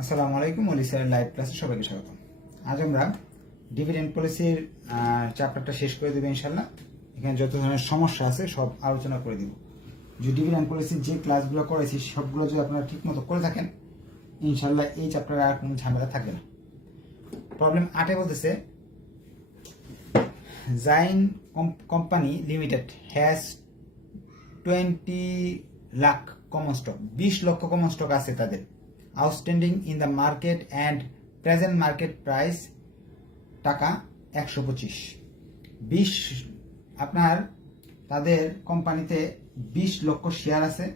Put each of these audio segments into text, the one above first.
আসসালামু আলাইকুম, অলি স্যারের লাইভ ক্লাসে সবাইকে স্বাগত। আজ আমরা ডিভিডেন্ড পলিসির চ্যাপ্টারটা শেষ করে দেবো ইনশাল্লাহ। এখানে যত ধরনের সমস্যা আছে সব আলোচনা করে দিব। যে ডিভিডেন্ড পলিসির যে ক্লাসগুলো করেছি সবগুলো যদি আপনারা ঠিক মতো করে থাকেন ইনশাল্লাহ এই চ্যাপ্টারে আর কোনো ঝামেলা থাকবে না। প্রবলেম 8-এ বলতেছে, Zain company limited has 20 lakh common stock, 20 lakh common stock আছে তাদের, outstanding in the market and present market price টাকা 125। আপনার তাদের কোম্পানিতে 20 লক্ষ শেয়ার আছে,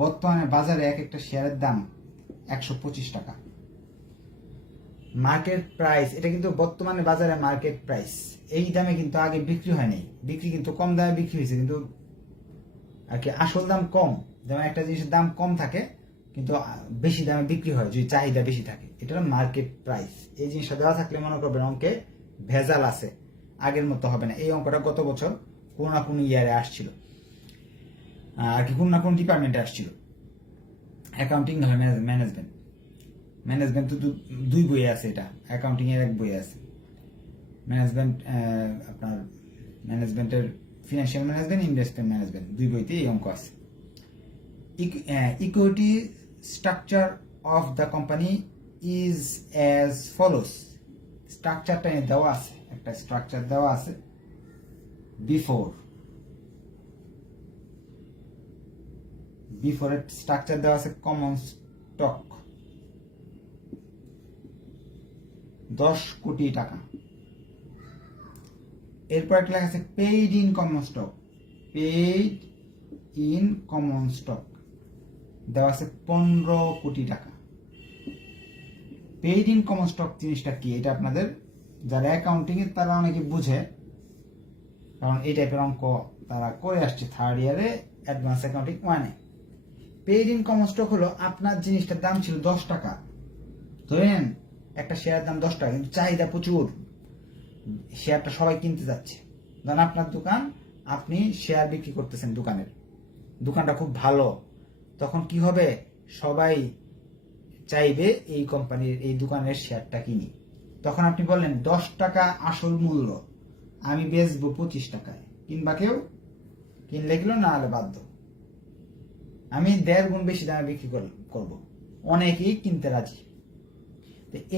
বর্তমানে বাজারে এক একটা শেয়ারের দাম 125 টাকা। মার্কেট প্রাইস, এটা কিন্তু বর্তমানে বাজারে মার্কেট প্রাইস, এই দামে কিন্তু আগে বিক্রি হয় নাই, বিক্রি কিন্তু কম দামে বিক্রি হয়েছে, কিন্তু আর কি আসল দাম কম। যেমন একটা জিনিসের দাম কম থাকে কিন্তু বেশি দামে বিক্রি হয় যদি চাহিদা বেশি থাকে, এটা হলো মার্কেট প্রাইস। এই জিনিসটা দেওয়া থাকলে মনে করবেন অঙ্কে ভেজাল আছে, আগের মতো হবে না। এই অঙ্কটা গত বছর কোনো না কোনো ইয়ারে আসছিল, আর কি কোনো না কোনো ডিপার্টমেন্টে আসছিল, অ্যাকাউন্টিং না ম্যানেজমেন্ট। ম্যানেজমেন্ট তো দুই বই আছে, এটা অ্যাকাউন্টিং এর এক বই আছে। ম্যানেজমেন্ট আপনার ম্যানেজমেন্টের ফিনান্সিয়াল ম্যানেজমেন্ট, ইনভেস্টমেন্ট ম্যানেজমেন্ট, দুই বইতে এই অঙ্ক আছে। Equity structure of the company is as follows. স্ট্রাকচারটা দেওয়া আছে, একটা স্ট্রাকচার দেওয়া আছে। বিফোরের স্ট্রাকচার দেওয়া আছে কমন স্টক 10 কোটি টাকা। এরপর একটা লেখা আছে paid in common stock, paid in common stock দেওয়া আছে 15 কোটি টাকা। পেইড ইন কমন স্টক জিনিসটা কি, এটা আপনাদের যারা অ্যাকাউন্টিং এর তারা অনেকে বুঝে, কারণ এই টাইপের অঙ্ক তারা করে আসছে থার্ড ইয়ারে অ্যাডভান্স অ্যাকাউন্টিং 1-এ। পেইড ইন কমন স্টক হলো আপনার জিনিসটার দাম ছিল 10 টাকা, ধরেন একটা শেয়ারের দাম 10 টাকা, কিন্তু চাহিদা প্রচুর, শেয়ারটা সবাই কিনতে যাচ্ছে। ধরেন আপনার দোকান, আপনি শেয়ার বিক্রি করতেছেন, দোকানটা খুব ভালো, তখন কি হবে, সবাই চাইবে এই কোম্পানির এই দোকানের শেয়ারটা কিনি। তখন আপনি বললেন 10 টাকা আসল মূল্য, আমি বেচবো 25 টাকায়, কিনবা কেউ? কিনলে কিলো, না হলে বাধ্য। আমি 1.5 গুণ বেশি দামে বিক্রি করবো, অনেকেই কিনতে রাজি।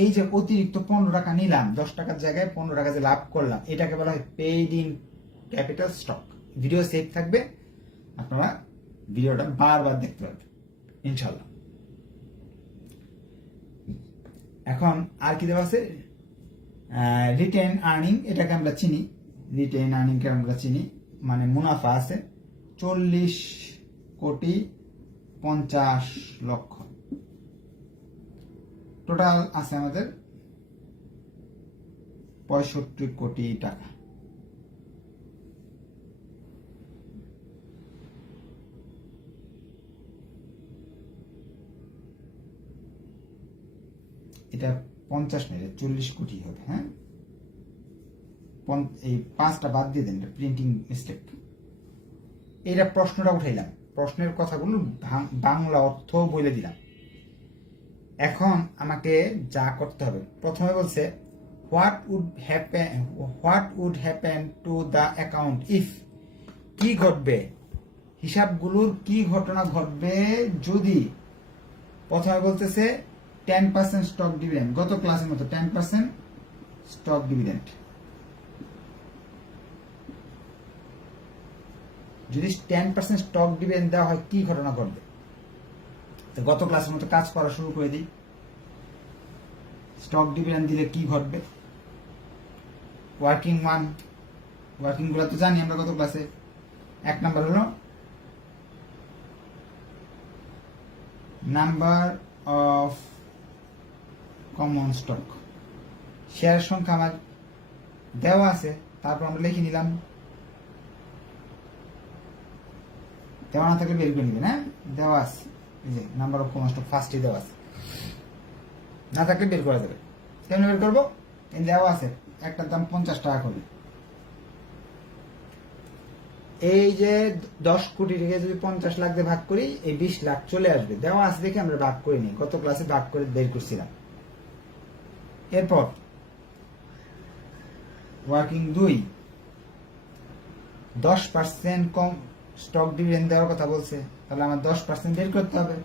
এই যে অতিরিক্ত 15 টাকা নিলাম, 10 টাকার জায়গায় 15 টাকা যে লাভ করলাম, এটাকে বলা হয় paid in capital stock. Video save থাকবে, আপনারা ভিডিওটা বারবার দেখতে পারবেন ইনশাল্লাহ। এখন আর কি দেওয়া আছে, রিটেইন আর্নিং, এটাকে আমরা চিনি, রিটেইন আর্নিং কে আমরা চিনি, মানে মুনাফা আছে 40 কোটি 50 লক্ষ। টোটাল আছে আমাদের 65 কোটি টাকা। এটা 50 নয়, 40 কোটি হবে। হ্যাঁ, এই 5টা বাদ দিয়ে দেন, প্রিন্টিং মিস্টেক। এইটা প্রশ্নটা উঠাইলাম, প্রশ্নের কথাগুলো বাংলা অর্থ বলে দিলাম। এখন আমাকে যা করতে হবে, প্রথমে বলছে what would happen to the account if, কি ঘটবে, হিসাবগুলোর কি ঘটনা ঘটবে যদি, প্রথমে বলতেছে 10% স্টক ডিভিডেন্ড, গত ক্লাসের মতো 10% স্টক ডিভিডেন্ড। যদি 10% স্টক ডিভিডেন্ড দেওয়া হয় কি ঘটনা ঘটবে, তো গত ক্লাসের মতো কাজ করা শুরু করে দিই। স্টক ডিভিডেন্ড দিলে কি ঘটবে, ওয়ার্কিং গুলো তো জানি আমরা গত ক্লাসে। 1 নাম্বার হলো number of common stock, share সংখ্যা আমার দেওয়া আছে, তারপর আমরা লিখে নিলাম, দেওয়া না থাকলে বের করে নিবেন। হ্যাঁ, দেওয়া আছে, এই যে নাম্বার অফ কমন স্টক ফার্স্টে দেওয়া আছে, না থাকলে বের করা যাবে। কেমন বের করবো, দেওয়া আছে একটার দাম 50 টাকা করে, এই যে 10 কোটি থেকে যদি 50 লাখ দিয়ে ভাগ করি, এই 20 লাখ চলে আসবে। দেওয়া আছে দেখে আমরা ভাগ করিনি, গত ক্লাসে ভাগ করে বের করছিলাম। এরপর ওয়ার্কিং 2, 10% কম স্টক ডিভিডেন্ড দেওয়ার কথা বলছে, তাহলে আমার 10% বের করতে হবে।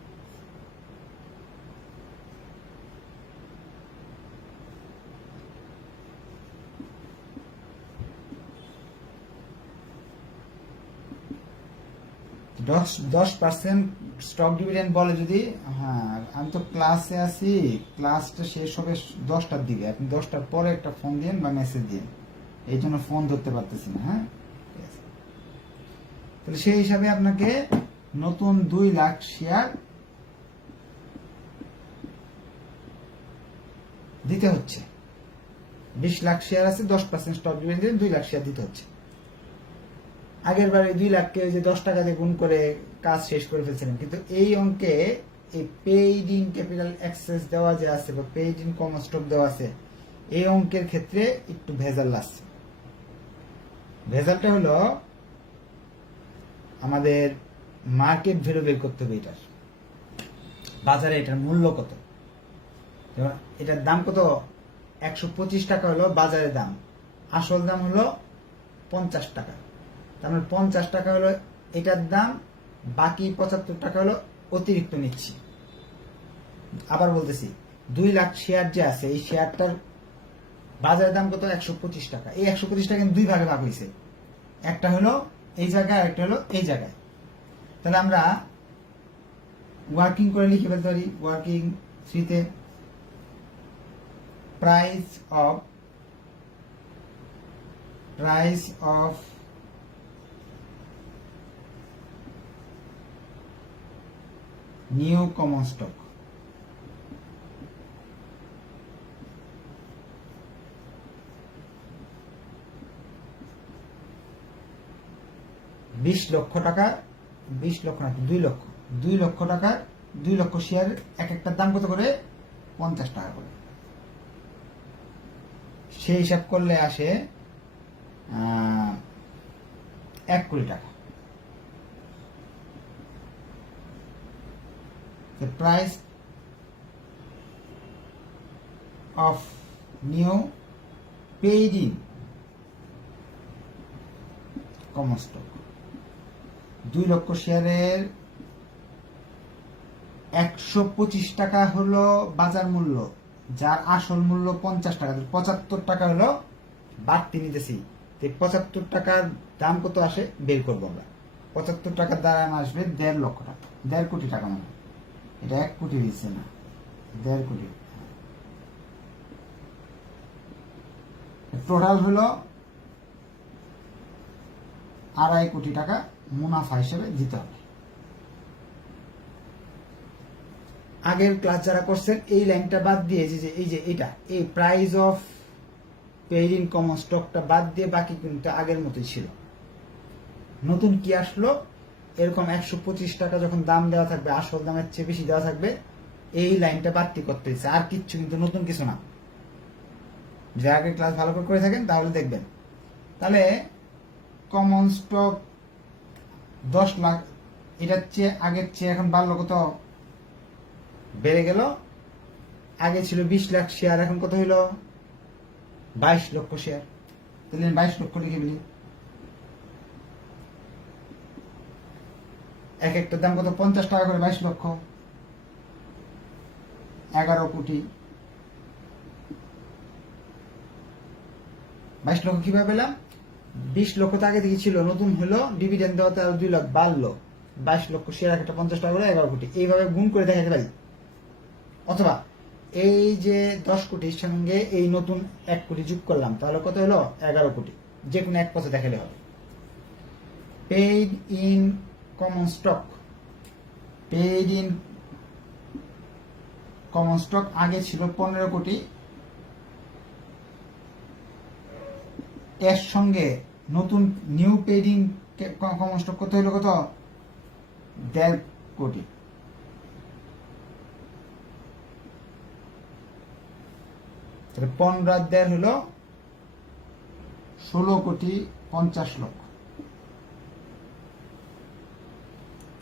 দশ পার্সেন্ট স্টক ডিভিডেন্ড বলে যদি, হ্যাঁ আমি তো ক্লাসে আছি, ক্লাসটা শেষ হবে 10টার দিকে, আপনি 10টার পরে একটা ফোন দিন বা মেসেজ দিন, এই জন্য ফোন ধরতে পারতেছি না। হ্যাঁ, তাহলে সেই হিসাবে আপনাকে নতুন 2 লাখ শেয়ার দিতে হচ্ছে। 20 লাখ শেয়ার আছে, 10% স্টক ডিভিডেন্ড দিয়ে 2 লাখ শেয়ার দিতে হচ্ছে। আগের বারে 2 লাখকে যে 10 টাকা দিয়ে গুণ করে কাজ শেষ করে ফেলছিলেন, কিন্তু এই অঙ্কে এই পেইড ইন ক্যাপিটাল অ্যাক্সেস দেওয়া যে আছে বা পেইড ইন কমন স্টক দেওয়া আছে, এই অঙ্কের ক্ষেত্রে একটু ভেজাল আছে। ভেজালটা হলো আমাদের মার্কেট ভ্যালু বের করতে হবে। এটার বাজারে এটার মূল্য কত, এটার দাম কত, 125 টাকা হলো বাজারের দাম, আসল দাম হলো 50 টাকা। তার মানে 50 টাকা হলো এটার দাম, বাকি 75 টাকা হলো অতিরিক্ত নিচ্ছি। আবার বলতেছি, 2 লাখ শেয়ার যে আছে, এই শেয়ারটার বাজারের দাম কত, 125 টাকা। এই 125 টাকা দুই ভাগে ভাগ হয়েছে, একটা হলো এই জায়গায়, একটা হলো এই জায়গায়। তাহলে আমরা ওয়ার্কিং করে লিখে ফেলতে পারি। ওয়ার্কিং 3-তে price of new common stock, $20 lakh টাকা, 20 লক্ষ না 2 লক্ষ, 2 লক্ষ টাকা, 2 লক্ষ শেয়ার, এক একটার দাম কত করে, 50 টাকা করে। সেই হিসাব করলে আসে 1 কোটি টাকা। The price of new paid in common stock, 2 লক্ষ শেয়ারের 125 টাকা হলো বাজার মূল্য, যার আসল মূল্য 50 টাকা, 75 টাকা হলো বাড়তি নিতেছি। 75 টাকার দাম কত আসে বের করবো আমরা। 75 টাকার দাম আসবে 1.5 লক্ষ টাকা, 1.5 কোটি টাকা। মানে এটা 1 কোটি দিচ্ছে না, 1.5 কোটি। টোটাল হলো 2.5 কোটি টাকা মুনাফা হিসেবে দিতে হবে। আগের ক্লাস যারা করছেন এই লাইনটা বাদ দিয়ে, এই যে এটা, এই price of paid in common স্টকটা বাদ দিয়ে বাকি কিন্তু আগের মতোই ছিল। নতুন কি আসলো, এরকম 125 টাকা যখন দাম দেওয়া থাকবে, আসল দামের চেয়ে বেশি দেওয়া থাকবে, এই লাইনটা বাড়তি করতে হচ্ছে, আর কিচ্ছু কিন্তু নতুন কিছু না। যে আগের ক্লাস ভালো করে থাকেন তাহলে দেখবেন। তাহলে কমন স্টক 10 লাখ, এটার চেয়ে আগের চেয়ে এখন বাড়লো কত, বেড়ে গেল। আগে ছিল 20 লাখ শেয়ার, এখন কত হইল, 22 লক্ষ শেয়ার। তাহলে 22 লক্ষ লিখে ফেলি। এক একটার দাম কত, 50 টাকা করে, 22 লক্ষ, 11 কোটি। 22 লক্ষ কিভাবে পেলাম, 20 লক্ষ তো আগে থেকে ছিল, নতুন হলো, ডিভিডেন্ড দেওয়াতে আরো 2 লাখ বাড়লো, 22 লক্ষ শেয়ার, একটা 50 টাকা করে 11 কোটি। এইভাবে গুণ করে দেখাতে পারি। অথবা এই যে 10 কোটির সঙ্গে এই নতুন 1 কোটি যোগ করলাম, তাহলে কত হলো, 11 কোটি। যে কোনো এক পথে দেখালে হবে। Paid in common stock, paid in common stock আগে ছিল 15 কোটি, এর সঙ্গে নতুন new paid in common stock কত হলো, কত, 1.5 কোটি। তাহলে 15 হলো 16 কোটি 50 লক্ষ।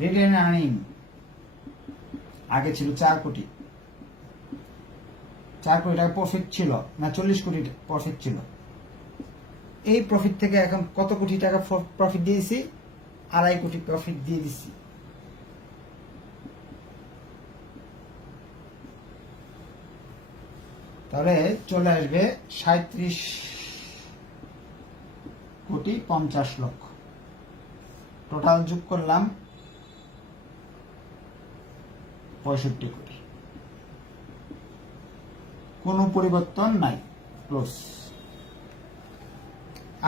রিটেন আর্নিং আগে ছিল 4 কোটি, 4 কোটি টাকা প্রফিট ছিল না 40 কোটি প্রফিট ছিল। এই প্রফিট থেকে এখন কত কোটি টাকা প্রফিট দিয়েছি? 2.5 কোটি প্রফিট দিয়ে দিচ্ছি। তাহলে চলে আসবে 37 কোটি 50 লক্ষ। টোটাল যোগ করলাম 65 কোটি। কোনো পরিবর্তন নাই। ক্লোজ।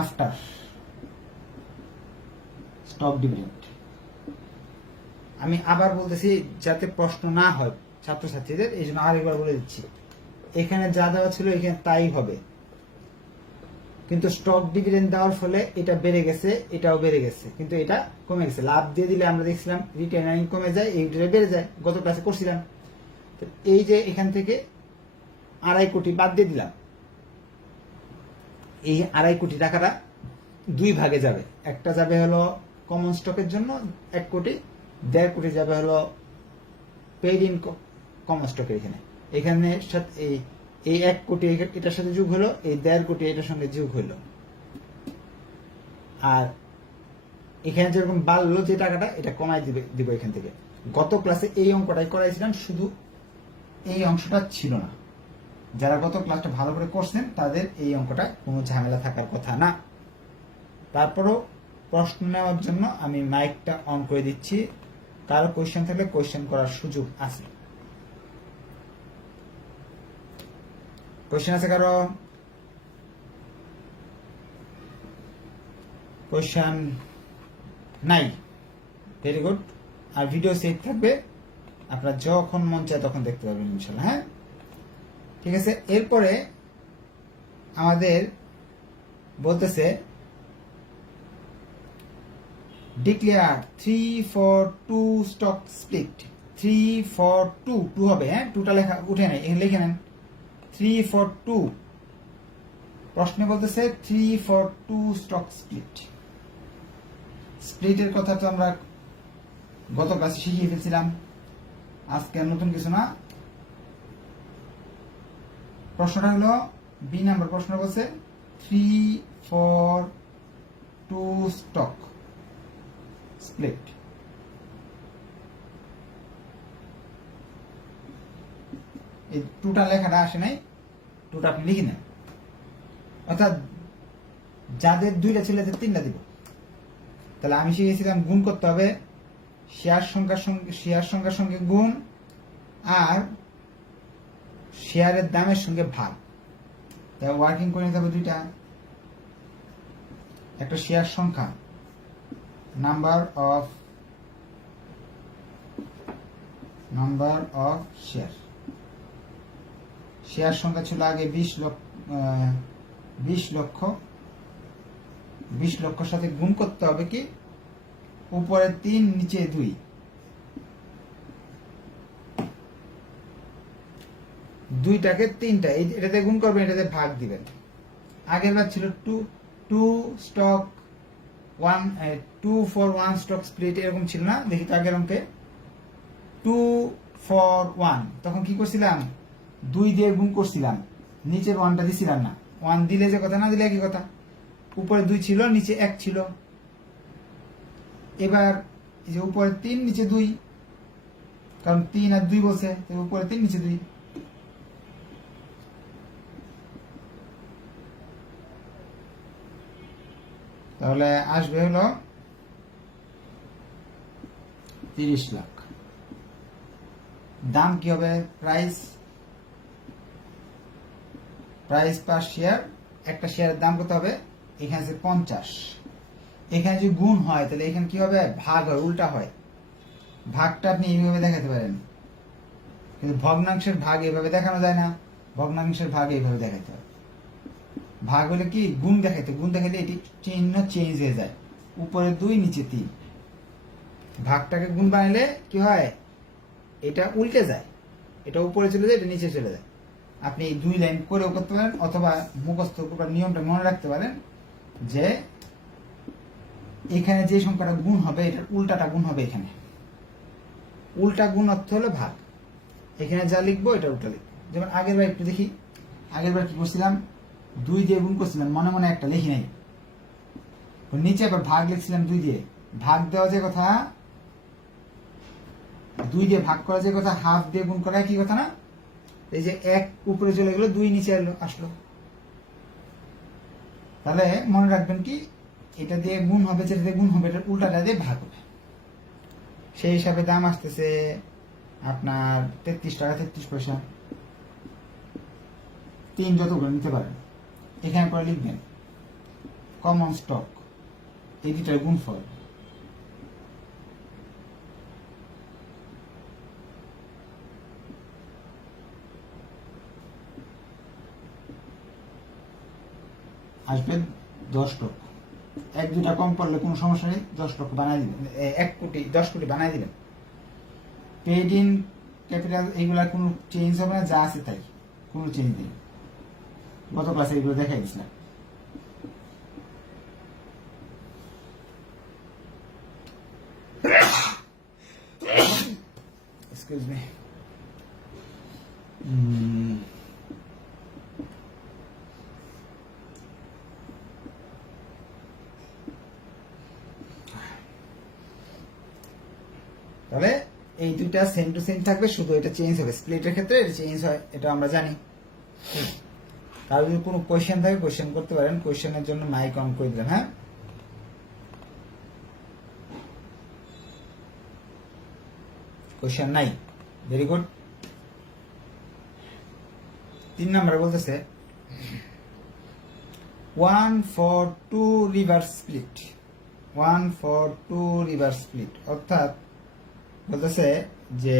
After stock dividend. আমি আবার বলতেছি যাতে প্রশ্ন না হয় ছাত্রছাত্রীদের, এই জন্য আরেকবার বলে দিচ্ছি, এখানে যা দেওয়া ছিল এখানে তাই হবে, কিন্তু স্টক ডিভিডেন্ড দেওয়ার ফলে এটা বেড়ে গেছে, এটাও বেড়ে গেছে, কিন্তু এটা কমে গেছে। লাভ দিয়ে দিলে আমরা দেখছিলাম রিটেন আর্নিং কমে যায়, এইটা বেড়ে যায়, গত ক্লাসে করছিলাম। তো এই যে এখান থেকে 2.5 কোটি বাদ দিয়ে দিলাম, এই 2.5 কোটি টাকাটা 2 ভাগে যাবে। একটা যাবে হলো কমন স্টকের জন্য 1 কোটি, 1.5 কোটি যাবে হলো পেইড ইন কমন স্টকের। এখানে এই 1 কোটি এটার সাথে যোগ হলো, এই 1.5 কোটি এটার সঙ্গে যোগ হলো, আর এখানে যেরকম বাড়লো যে টাকাটা এটা কমাই দিব এখান থেকে। গত ক্লাসে এই অঙ্কটাই করাইছিলাম, শুধু এই অংশটা ছিল না। যারা গত ক্লাসটা ভালো করে করছেন তাদের এই অঙ্কটা কোনো ঝামেলা থাকার কথা না। তারপরও প্রশ্ন নেওয়ার জন্য আমি মাইকটা অন করে দিচ্ছি, কারো কোয়েশ্চেন থাকলে কোয়েশ্চেন করার সুযোগ আছে। কোয়েশ্চেন আছে কারো? কোয়েশ্চেন নাই? Very good. আর ভিডিও সেভ থাকবে, আপনারা যখন মন চায় তখন দেখতে পারবেন ইনশাল্লাহ। হ্যাঁ, ঠিক আছে। এরপরে আমাদের বলতেছে ডিক্লেয়ার 3-4-2 স্টক স্প্লিট। 3-4-2 2 হবে। হ্যাঁ, 2টা লেখা উঠে নেই, এখানে লিখে নেন 3-4-2। প্রশ্নে বলতেছে 3-4-2 স্টক স্প্লিট। স্প্লিটের কথা তো আমরা গত ক্লাসে শিখিয়ে ফেলছিলাম, আজকে নতুন কিছু না। প্রশ্নটা হলো বি নাম্বার প্রশ্ন বলছে 3-4-2 স্টক স্প্লিট। এই 2টা লেখাটা আসে নাই, 2টা আপনি লিখে নেন। অর্থাৎ যাদের 2টা ছিল তাদের 3টা দিব। তাহলে আমি শিখেছিলাম গুণ করতে হবে, শেয়ার সংখ্যার সঙ্গে গুণ আর শেয়ারের দামের সঙ্গে ভাগ। তাই ওয়ার্কিং করে নিতে হবে 2টা। একটা শেয়ার সংখ্যা, নাম্বার অফ শেয়ার। শেয়ার সংখ্যা ছিল আগে 20 লক্ষ। 20 লক্ষর সাথে গুণ করতে হবে কি, উপরে 3 নিচে 2। 2টাকে 3টা এটাতে গুণ করবেন, এটাতে ভাগ দিবেন। আগের বার ছিল 2-4-1 স্টক স্প্লিট, এরকম ছিল না? দেখি তো আগের অঙ্কে 2-4-1, তখন কি করছিলাম? 2 দিয়ে গুণ করছিলাম, নিচের 1টা দিছিলাম না। 1 দিলে যে কথা, না দিলে একই কথা। উপরে 2 ছিল, নিচে 1 ছিল। এবার এই যে উপরে 3 নিচে 2, কারণ 3 আর 2 বলছে, উপরে 3 নিচে 2। তাহলে আসবে হলো 30 লাখ। দাম কি হবে? প্রাইস পার শেয়ার, একটা শেয়ারের দাম কত হবে? এখানে আছে 50। এখানে যদি গুণ হয় তাহলে এখানে কি হবে? ভাগ হয়, উল্টা হয়। ভাগটা আপনি এইভাবে দেখাতে পারেন, কিন্তু ভগ্নাংশের ভাগ এইভাবে দেখানো যায় না। ভগ্নাংশের ভাগ এইভাবে দেখাতে হয়। ভাগ হলে কি গুণ দেখাইতে, গুণ দেখাইলে এটি চিহ্ন চেঞ্জ হয়ে যায়, উপরে 2 নিচে 3। ভাগটাকে গুণ বানাইলে কি হয়? এটা উল্টে যায়, এটা উপরে চলে যায়, এটা নিচে চলে যায়। আপনি এই 2 লাইন করেও করতে পারেন, অথবা মুখস্থ নিয়মটা মনে রাখতে পারেন যে এখানে যে সংখ্যাটা গুণ হবে এটার উল্টাটা গুণ হবে এখানে। উল্টা গুণ অর্থ হলো ভাগ। এখানে যা লিখবো এটা উল্টা লিখবো। যেমন আগের বার একটু দেখি, আগের বার কি করছিলাম, 2 দিয়ে গুণ করছিলাম, মনে মনে একটা লিখি নাই, নিচে আবার ভাগ লিখছিলাম 2 দিয়ে। ভাগ দেওয়া যে কথা, 2 দিয়ে ভাগ করা যে কথা, হাফ দিয়ে গুণ করা কি কথা না? এই যে 1 উপরে চলে গেল, 2 নিচে আসলো। তাহলে মনে রাখবেন কি, এটা দিয়ে গুণ হবে, যেটা দিয়ে গুণ হবে এটা উল্টাটা দিয়ে ভাগ হবে। সেই হিসাবে দাম আসতেছে আপনার 33 টাকা 33 পয়সা। 3 যত করে নিতে পারেন। এখানে পরে লিখবেন কমন স্টক, এই দুটার গুণফল। আসবে 10 লক্ষ। 1-2টা কম পড়লে কোনো সমস্যা নেই, 10 লক্ষ বানাই দিবেন, 1 কোটি 10 কোটি বানাই দিবেন। পেড ইন ক্যাপিটাল এইগুলা কোনো চেঞ্জ হবে না, যা আছে তাই, কোনো চেঞ্জ নেই। গত ক্লাসে এগুলো দেখাই দিয়েছিলাম। Excuse me. তাহলে এই দুইটা সেম টু সেম থাকবে, শুধু এটা চেঞ্জ হবে। স্প্লিটের ক্ষেত্রে এটা চেঞ্জ হয়, এটা আমরা জানি। তার যদি কোনো কোয়েশ্চেন থাকে কোয়েশ্চেন করতে পারেন। কোয়েশ্চেনের জন্য মাইক অন করে দিলেন। হ্যাঁ, কোয়েশ্চেন নাই, ভেরি গুড। 3 নম্বরে বলতেছে 1 for 2 reverse split. 1 for 2 reverse split অর্থাৎ বলতেছে যে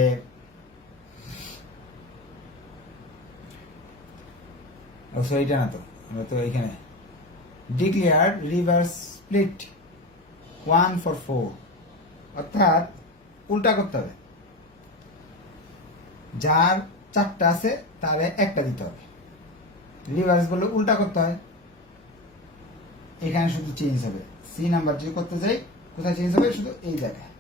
এটা না, তো আমরা তো এখানে ডিক্লেয়ার রিভার্স স্প্লিট 1 for 4, অর্থাৎ উল্টা করতে হবে। যার 4টা আছে তাহলে একটা দিতে হবে। রিভার্স বলে উল্টা করতে হয়। এখানে শুধু চেঞ্জ হবে। সি নাম্বার যদি করতে যাই, কোথায় চেঞ্জ হবে? শুধু এই জায়গায়।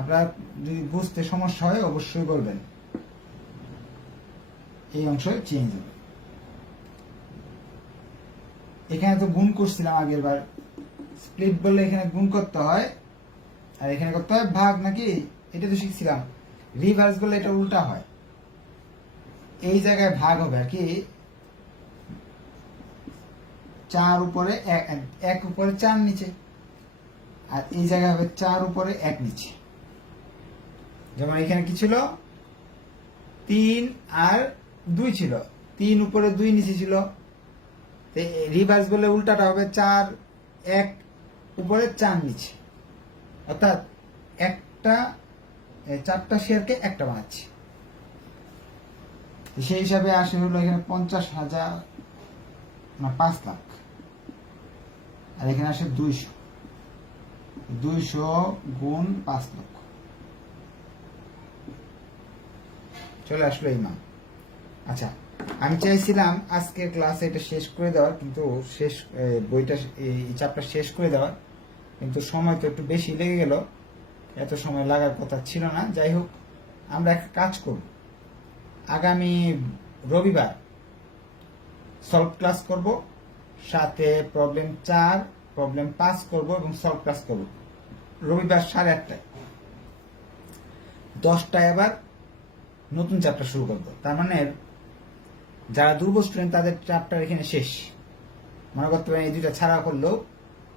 আপনার যদি বুঝতে সমস্যা হয় অবশ্যই বলবেন। এই অংশ চেঞ্জ হবে। এখানে তো গুণ করছিলাম আগের বার। স্প্লিট বললে এখানে গুণ করতে হয়, আর এখানে করতে হয় ভাগ, নাকি? এটা তো শিখছিলাম। রিভার্স বললে এটা উল্টা হয়। এই জায়গায় ভাগ হবে আর কি, 4 উপরে 1 উপরে 4 নিচে, আর এই জায়গায় হবে 4 উপরে 1 নিচে। যেমন এখানে কি ছিল, 3 আর 2 ছিল, 3 উপরে 2 নিচে ছিল। রিভার্স বলে উল্টাটা হবে 4 1 উপরে 4 নিচে, অর্থাৎ একটা 4টা শেয়ারকে একটা বানাচ্ছি। সেই হিসাবে আসে হলো এখানে 50,000 না 5 লাখ, আর এখানে আসে 200 গুণ 5 লক্ষ, চলে আসলো এই মান। আচ্ছা, আমি চাইছিলাম আজকের ক্লাসে এটা শেষ করে দেওয়ার, কিন্তু বইটা এই চ্যাপ্টার শেষ করে দেওয়ার, কিন্তু সময় তো একটু বেশি লেগে গেল। এত সময় লাগার কথা ছিল না। যাই হোক, আমরা একটা কাজ করব, আগামী রবিবার সলভ ক্লাস করব, সাথে প্রবলেম 4 প্রবলেম 5 করব এবং সলভ ক্লাস করব। রবিবার 8:30টায়। 10টায় আবার নতুন চ্যাপ্টার শুরু করব। তার মানে যারা দুর্বল স্টুডেন্ট তাদের চ্যাপ্টার এখানে শেষ। মনে করতে পারেন এই দুইটা ছাড়া করলেও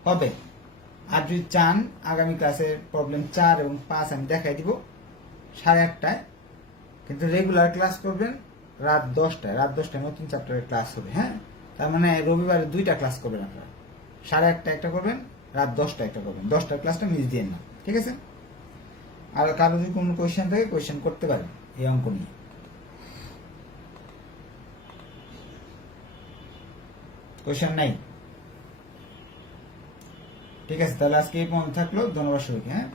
হবে। আর যদি চান আগামী ক্লাসের প্রবলেম 4 এবং 5 আমি দেখাই দিব 8:30টায়, কিন্তু রেগুলার ক্লাস করবেন রাত 10টায়। রাত 10টায় নতুন চ্যাপ্টারের ক্লাস হবে। হ্যাঁ, তার মানে রবিবারে 2টা ক্লাস করবেন আপনারা। 8:30টায় একটা করবেন, রাত 10টায় একটা করবেন। 10টার ক্লাসটা মিস দিয়েন না, ঠিক আছে? আর কারো যদি কোনো কোয়েশ্চেন থাকে কোয়েশ্চেন করতে পারেন এই অঙ্ক নিয়ে। কোয়েশ্চেন নাই? ঠিক আছে, তাহলে আজকে এই পর্যন্ত থাকলো। ধন্যবাদ সবাইকে। হ্যাঁ।